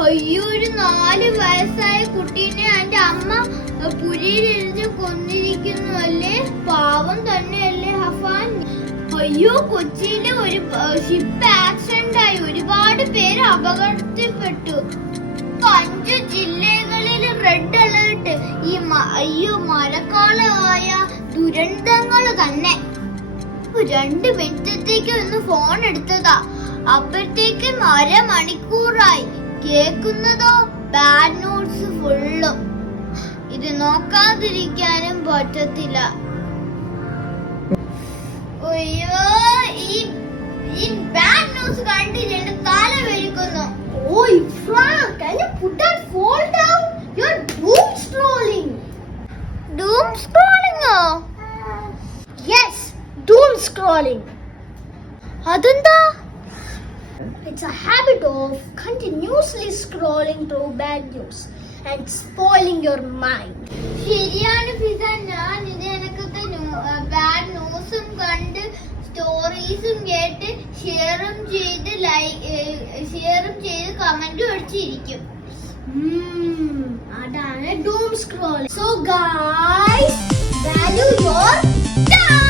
അയ്യോ, ഒരു 4 വയസ്സായ കുട്ടീനെ എന്റെ അമ്മ പുലിയിലിരുന്ന് കൊന്നിരിക്കുന്നു അല്ലേ? പാവം തന്നെയല്ലേ ഹഫാൻ? അയ്യോ, കൊച്ചിയിലെ ഒരു ഷിപ്പ് ആക്സിഡന്റ് ആയി ഒരുപാട് പേര് അപകടത്തിൽപ്പെട്ടു. 5 ജില്ലകളിൽ റെഡ് അലേർട്ട്. അയ്യോ, മഴക്കാലമായ ദുരന്തങ്ങൾ തന്നെ. 2 മിനിറ്റത്തേക്ക് ഒന്ന് ഫോൺ എടുത്തതാ, അപ്പോഴത്തേക്കും അരമണിക്കൂറായി. കേൾക്കുന്നതോ ബാഡ് ന്യൂസ് ഫുള്ളും. ഇത് നോക്കാതിരിക്കാനും പറ്റത്തില്ല. അയ്യോ, ഈ ബാഡ് ന്യൂസ് കണ്ടിട്ട് എന്റെ തല വെടിക്കുന്നു. Oh, Frank, can you put that phone down? You're doom scrolling. Doom scrolling? Yes, doom scrolling. Adenda? It's a habit of continuously scrolling through bad news and spoiling your mind. ശരിയാണ് ഫിസ, ഞാൻ ഇത് എനിക്കത്തെ bad ന്യൂസും കണ്ട് സ്റ്റോറീസും കേട്ട് ഷെയറും ചെയ്ത് കമന്റും അടിച്ചിരിക്കും. അതാണ് doom scrolling. So guys, value your time.